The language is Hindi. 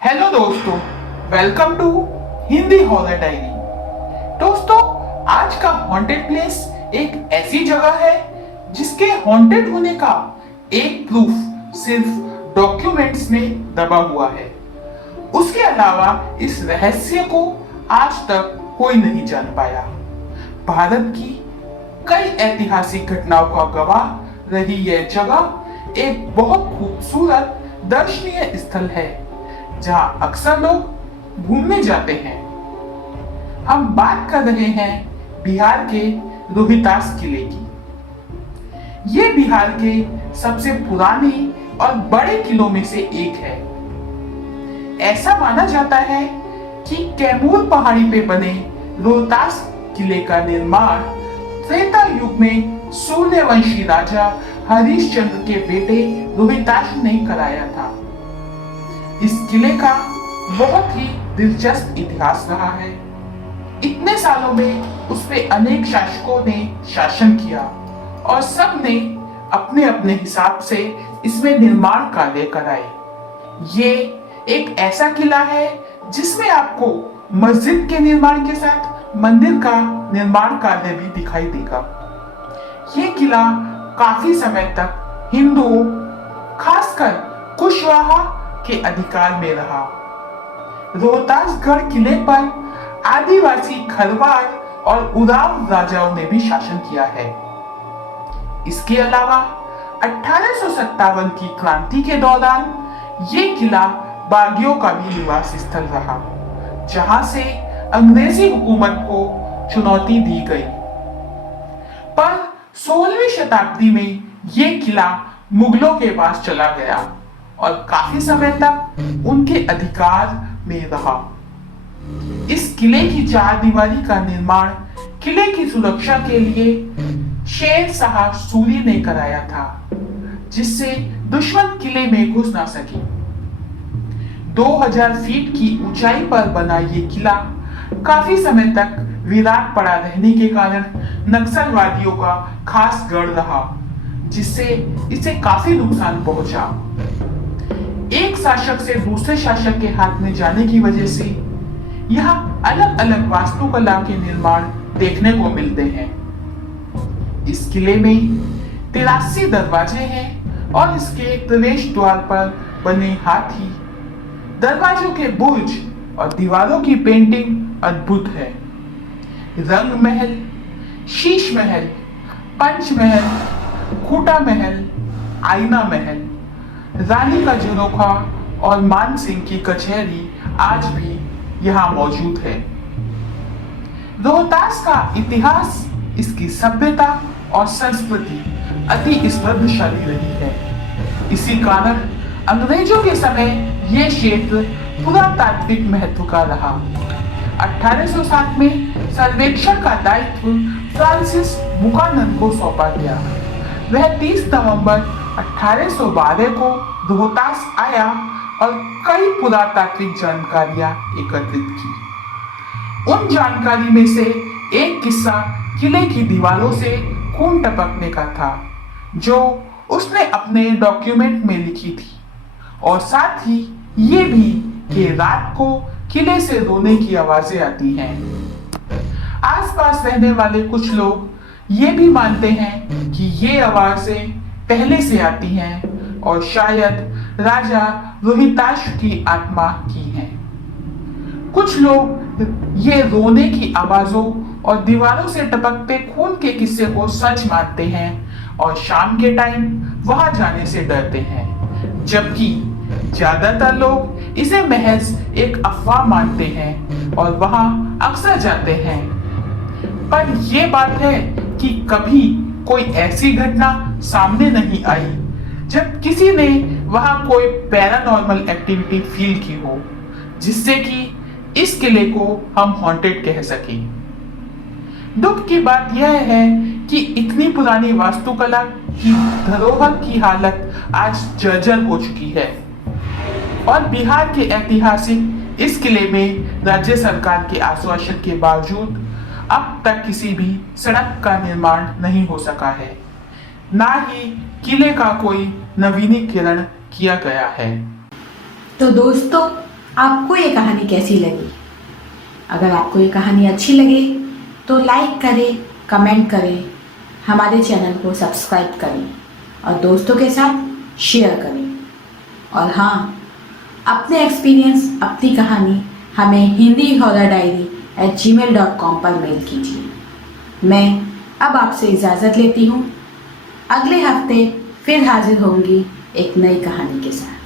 हेलो दोस्तों, welcome to Hindi horror diary. दोस्तों, आज का हॉन्टेड प्लेस एक ऐसी जगह है जिसके हॉन्टेड होने का एक प्रूफ सिर्फ डॉक्यूमेंट्स में दबा हुआ है। उसके अलावा इस रहस्य को आज तक कोई नहीं जान पाया। भारत की कई ऐतिहासिक घटनाओं का गवाह रही यह जगह एक बहुत खूबसूरत दर्शनीय स्थल है जहां अक्सर लोग घूमने जाते हैं। हम बात कर रहे हैं बिहार के रोहतास किले की। ये बिहार के सबसे पुराने और बड़े किलों में से एक है। ऐसा माना जाता है कि कैमूर पहाड़ी पे बने रोहतास किले का निर्माण त्रेता युग में सूर्यवंशी राजा हरिश्चंद्र के बेटे रोहिताश ने कराया था। इस किले का बहुत ही दिलचस्प इतिहास रहा है। इतने सालों में उस पे अनेक शासकों ने शासन किया और सब ने अपने अपने हिसाब से इसमें निर्माण कार्य कराए। ये एक ऐसा किला है जिसमें आपको मस्जिद के निर्माण के साथ मंदिर का निर्माण कार्य भी दिखाई देगा। ये किला काफी समय तक हिंदुओं, खासकर कुशवाहा के अधिकार में रहा। रोहतासगढ़ किले पर आदिवासी खरवार और उराव राजाओं ने भी शासन किया है। इसके अलावा 1857 की क्रांति के दौरान ये किला बागियों का भी निवास स्थल रहा, जहां से अंग्रेजी हुकूमत को चुनौती दी गई। पर 16वीं शताब्दी में ये किला मुगलों के पास चला गया और काफी समय तक उनके अधिकार में रहा। इस किले की चार दीवारी का निर्माण किले की सुरक्षा के लिए शेर शाह सूरी ने कराया था, जिससे दुश्मन किले में घुस ना सके। 2000 फीट की ऊंचाई पर बना ये किला काफी समय तक विराट पड़ा रहने के कारण नक्सलवादियों का खास गढ़ रहा, जिससे इसे काफी नुकसान पहुंचा। एक शासक से दूसरे शासक के हाथ में जाने की वजह से यहाँ अलग अलग वास्तुकला के निर्माण देखने को मिलते हैं। इस किले में 83 दरवाजे हैं और इसके प्रवेश द्वार पर बने हाथी, दरवाजों के बुर्ज और दीवारों की पेंटिंग अद्भुत है। रंग महल, शीश महल, पंच महल, खूटा महल, आईना महल, रानी का झरोखा और मान सिंह की कचहरी आज भी यहाँ मौजूद है। रोहतास का इतिहास, इसकी सभ्यता और संस्कृति अति समृद्धशाली रही है। इसी कारण अंग्रेजों के समय यह क्षेत्र पुरातात्विक महत्व का रहा। 1807 में सर्वेक्षण का दायित्व फ्रांसिस बुकानन को सौंपा गया। वह 30 नवंबर 1812 को रोहतास आया और कई पुरातात्विक जानकारियां एकत्रित की। उन जानकारी में से एक किस्सा किले की दीवारों से खून टपकने का था, जो उसने अपने डॉक्यूमेंट में लिखी थी, और साथ ही ये भी कि रात को किले से रोने की आवाजें आती हैं। आसपास रहने वाले कुछ लोग ये भी मानते हैं कि ये आवाजें पहले से आती हैं और शायद राजा रोहिताश की आत्मा की हैं। कुछ लोग ये रोने की आवाजों और दीवारों से टपकते खून के किस्से को सच मानते हैं और शाम के टाइम वहां जाने से डरते हैं, जबकि ज्यादातर लोग इसे महज एक अफवाह मानते हैं और वहां अक्सर जाते हैं। पर यह बात है कि कभी कोई ऐसी घटना सामने नहीं आई जब किसी ने वहां कोई पैरानॉर्मल एक्टिविटी फील की हो, जिससे कि इस किले को हम हॉन्टेड कह सकें। दुख की बात यह है कि इतनी पुरानी वास्तुकला की धरोहर की हालत आज जर्जर हो चुकी है और बिहार के ऐतिहासिक इस किले में राज्य सरकार के आश्वासन के बावजूद अब तक किसी भी सड़क का निर्माण नहीं हो सका है, ना ही किले का कोई नवीनीकरण किया गया है। तो दोस्तों, आपको ये कहानी कैसी लगी। अगर आपको ये कहानी अच्छी लगे तो लाइक करें, कमेंट करें, हमारे चैनल को सब्सक्राइब करें और दोस्तों के साथ शेयर करें। और हाँ, अपने एक्सपीरियंस, अपनी कहानी हमें hindihorrordiary@gmail.com पर मेल कीजिए। मैं अब आपसे इजाज़त लेती हूँ। अगले हफ्ते फिर हाजिर होंगी एक नई कहानी के साथ।